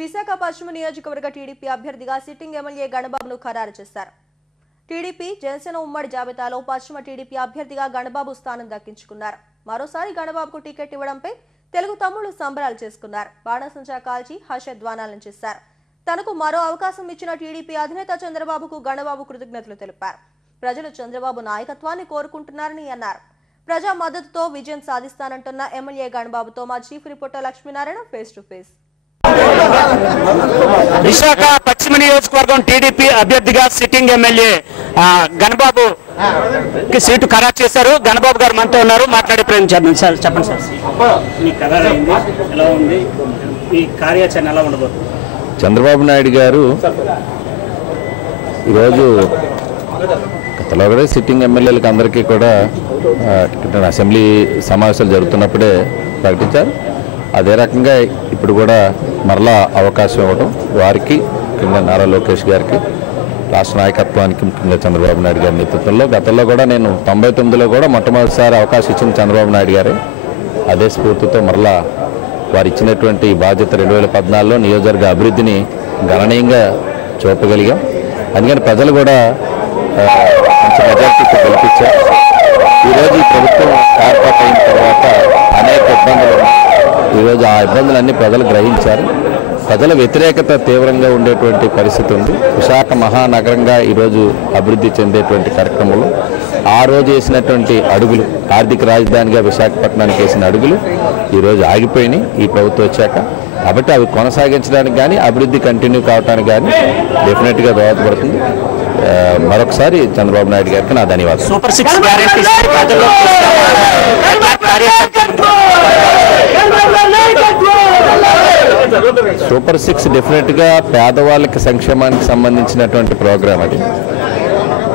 విశాఖ పశ్చిమ నియోజకవర్గ టీడీపీ అభ్యర్థిగా సిట్టింగ్ ఎమ్మెల్యే గణబాబును ఖరారు చేశారు. టీడీపీ జనసేన ఉమ్మడి జాబితాలో పశ్చిమ టీడీపీ అభ్యర్థిగా గణబాబు స్థానం దక్కించుకున్నారు. మరోసారి గణబాబుకు టికెట్ ఇవ్వడంపై తెలుగు తమ్ముళ్లు సంబరాలు చేసుకున్నారు. బాణసంచా కాల్చి హర్షధ్వానాలను చేశారు. తనకు మరో అవకాశం ఇచ్చిన టీడీపీ అధినేత చంద్రబాబుకు గణబాబు కృతజ్ఞతలు తెలిపారు. ప్రజలు చంద్రబాబు నాయకత్వాన్ని కోరుకుంటున్నారని అన్నారు. ప్రజా మద్దతుతో విజయం సాధిస్తానంటున్న ఎమ్మెల్యే గణబాబుతో మా chief reporter Lakshminarayana face to face. Visakha పశ్చిమ నియోజకవర్గం టీడీపీ అభ్యర్థిగా సిట్టింగ్ ఎమ్మెల్యే గణబాబు సీటు ఖరారు చేశారు. గణబాబు గారు మనతో ఉన్నారు, మాట్లాడే ప్రయత్నం చేద్దాం. సార్ చెప్పండి సార్, మీ ఖరారు అయింది, ఎలా ఉంది, మీ కార్యాచరణ ఎలా ఉండబోతుంది? చంద్రబాబు నాయుడు గారు ఈరోజు గతంలో కూడా సిట్టింగ్ ఎమ్మెల్యేలకు అందరికీ కూడా అసెంబ్లీ సమావేశాలు జరుగుతున్నప్పుడే ప్రకటించారు. అదే రకంగా ఇప్పుడు కూడా మరలా అవకాశం ఇవ్వడం వారికి, ముఖ్యంగా నారా లోకేష్ గారికి, రాష్ట్ర నాయకత్వానికి, ముఖ్యంగా చంద్రబాబు నాయుడు గారి నేతృత్వంలో గతంలో కూడా నేను 99లో కూడా మొట్టమొదటిసారి అవకాశం ఇచ్చింది చంద్రబాబు నాయుడు గారే. అదే స్ఫూర్తితో మరలా వారు ఇచ్చినటువంటి బాధ్యత 2014లో నియోజకవర్గ అభివృద్ధిని గణనీయంగా చూపగలిగాం. అందుకని ప్రజలు కూడా మంచి మెజార్టీతో గెలిపించారు. ఈరోజు ఈ ప్రభుత్వం ఏర్పాటైన తర్వాత అనేక ఇబ్బందులు, ఈరోజు ఆ ఇబ్బందులన్నీ ప్రజలు గ్రహించారు. ప్రజల వ్యతిరేకత తీవ్రంగా ఉండేటువంటి పరిస్థితి ఉంది. విశాఖ మహానగరంగా ఈరోజు అభివృద్ధి చెందేటువంటి కార్యక్రమంలో ఆ రోజు వేసినటువంటి అడుగులు, ఆర్థిక రాజధానిగా విశాఖపట్నానికి వేసిన అడుగులు ఈరోజు ఆగిపోయినాయి ఈ ప్రభుత్వం వచ్చాక. కాబట్టి అవి కొనసాగించడానికి కానీ, అభివృద్ధి కంటిన్యూ కావడానికి కానీ డెఫినెట్గా దోహదపడుతుంది. మరొకసారి చంద్రబాబు నాయుడు గారికి నా ధన్యవాదాలు. సూపర్ 6 గ్యారెంటీస్ సూపర్ 6 డెఫినెట్గా పేదవాళ్ళకి సంక్షేమానికి సంబంధించినటువంటి ప్రోగ్రాం అది.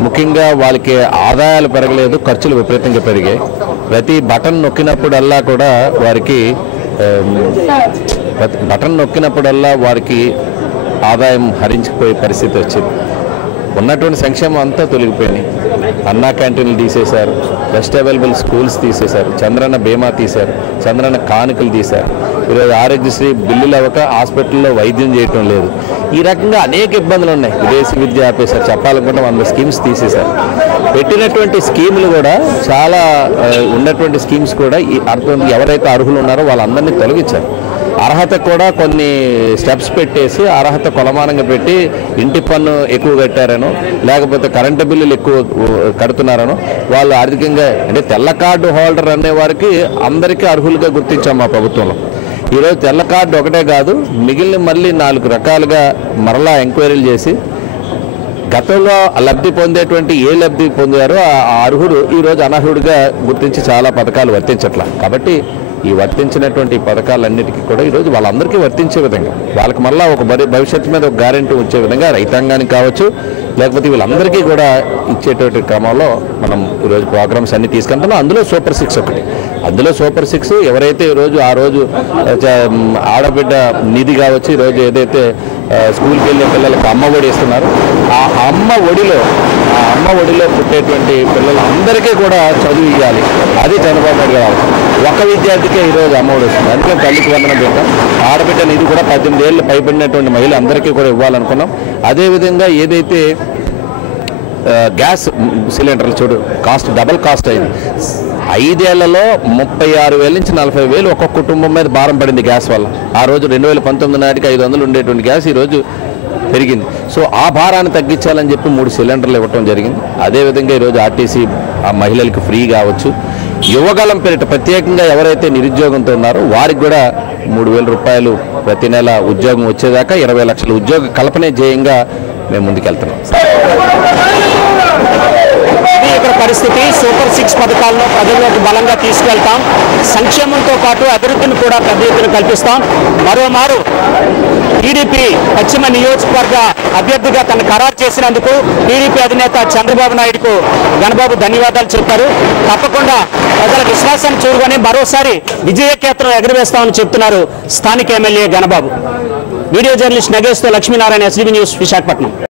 ముఖ్యంగా వాళ్ళకి ఆదాయాలు పెరగలేదు, ఖర్చులు విపరీతంగా పెరిగాయి. ప్రతి బటన్ నొక్కినప్పుడల్లా కూడా వారికి ఆదాయం హరించిపోయే పరిస్థితి వచ్చింది. ఉన్నటువంటి సంక్షేమం అంతా తొలగిపోయినాయి. అన్నా క్యాంటీన్లు తీసేశారు, బెస్ట్ అవైలబుల్ స్కూల్స్ తీసేశారు, చంద్రన్న బీమా తీశారు, చంద్రన్న కానుకలు తీశారు. ఈరోజు ఆరోగ్యశ్రీ బిల్లులు అవ్వక హాస్పిటల్లో వైద్యం చేయటం లేదు. ఈ రకంగా అనేక ఇబ్బందులు ఉన్నాయి. విదేశీ విద్య ఆపేశారు, చెప్పాలనుకుంటే 100 స్కీమ్స్ తీసేశారు. పెట్టినటువంటి స్కీములు కూడా చాలా ఉన్నటువంటి స్కీమ్స్ కూడా అర్థం ఎవరైతే అర్హులు ఉన్నారో వాళ్ళందరినీ తొలగించారు. అర్హత కూడా కొన్ని స్టెప్స్ పెట్టేసి అర్హత కొలమానంగా పెట్టి ఇంటి పన్ను ఎక్కువ కట్టారనో, లేకపోతే కరెంటు బిల్లులు ఎక్కువ కడుతున్నారనో, వాళ్ళు ఆర్థికంగా అంటే తెల్ల కార్డు హోల్డర్ అనే వారికి అందరికీ అర్హులుగా గుర్తించాం మా ప్రభుత్వంలో. ఈరోజు తెల్ల కార్డు ఒకటే కాదు, మిగిలిన మళ్ళీ 4 రకాలుగా మరలా ఎంక్వైరీలు చేసి గతంలో లబ్ధి పొందేటువంటి ఏ లబ్ధి పొందారో ఆ అర్హుడు ఈరోజు అనర్హుడిగా గుర్తించి చాలా పథకాలు వర్తించట్లా. కాబట్టి ఈ వర్తించినటువంటి పథకాలన్నిటికీ కూడా ఈరోజు వాళ్ళందరికీ వర్తించే విధంగా, వాళ్ళకి మళ్ళీ ఒక భవిష్యత్తు మీద ఒక గ్యారెంటీ వచ్చే విధంగా రైతాంగానికి కావచ్చు, లేకపోతే వీళ్ళందరికీ కూడా ఇచ్చేటువంటి క్రమంలో మనం ఈరోజు ప్రోగ్రామ్స్ అన్ని తీసుకుంటున్నాం. అందులో సూపర్ 6 ఒకటి. అందులో సూపర్ 6 ఎవరైతే ఈరోజు ఆ రోజు ఆడబిడ్డ నిధి కావచ్చు, ఈరోజు ఏదైతే స్కూల్కి వెళ్ళే పిల్లలకు అమ్మ ఒడి ఇస్తున్నారు, ఆ అమ్మ ఒడిలో పుట్టేటువంటి పిల్లలందరికీ కూడా చదువు ఇవ్వాలి. అది చంద్రబాబు నాయుడు గారు. ఒక విద్యార్థికే ఈరోజు అమ్మ ఒడి వస్తుంది. అందుకే తల్లికి వందనం పెట్టాం. ఆడబిడ్డ నిధి కూడా 18 ఏళ్ళు పైబడినటువంటి మహిళ అందరికీ కూడా ఇవ్వాలనుకున్నాం. అదేవిధంగా ఏదైతే గ్యాస్ సిలిండర్లు చూడు కాస్ట్ డబల్ కాస్ట్ అయింది. 5 ఏళ్లలో 36,000 నుంచి 40,000 ఒక్కొక్క కుటుంబం మీద భారం పడింది గ్యాస్ వల్ల. ఆ రోజు 2019 నాటికి 500 ఉండేటువంటి గ్యాస్ ఈరోజు పెరిగింది. సో ఆ భారాన్ని తగ్గించాలని చెప్పి 3 సిలిండర్లు ఇవ్వటం జరిగింది. అదేవిధంగా ఈరోజు ఆర్టీసీ ఆ మహిళలకు ఫ్రీ కావచ్చు. యువగలం పేరిట ప్రత్యేకంగా ఎవరైతే నిరుద్యోగంతో ఉన్నారో వారికి కూడా 3,000 రూపాయలు ప్రతి నెల ఉద్యోగం వచ్చేదాకా 20 లక్షల ఉద్యోగ కల్పనే ధ్యేయంగా మేము ముందుకెళ్తున్నాం. ఇక్కడ పరిస్థితి సూపర్ 6 పథకాలను ప్రజల్లోకి బలంగా తీసుకెళ్తాం. సంక్షేమంతో పాటు అభివృద్ధిని కూడా పెద్ద ఎత్తున కల్పిస్తాం. మరోమారు టీడీపీ పశ్చిమ నియోజకవర్గ అభ్యర్థిగా తను ఖరారు చేసినందుకు టీడీపీ అధినేత చంద్రబాబు నాయుడుకు గణబాబు ధన్యవాదాలు చెప్పారు. తప్పకుండా ప్రజల విశ్వాసాన్ని చూరుకొని మరోసారి విజయకేతనం ఎగురవేస్తామని చెప్తున్నారు స్థానిక ఎమ్మెల్యే గణబాబు. వీడియో జర్నలిస్ట్ నగేష్తో లక్ష్మీనారాయణ, SDB న్యూస్, విశాఖపట్నం.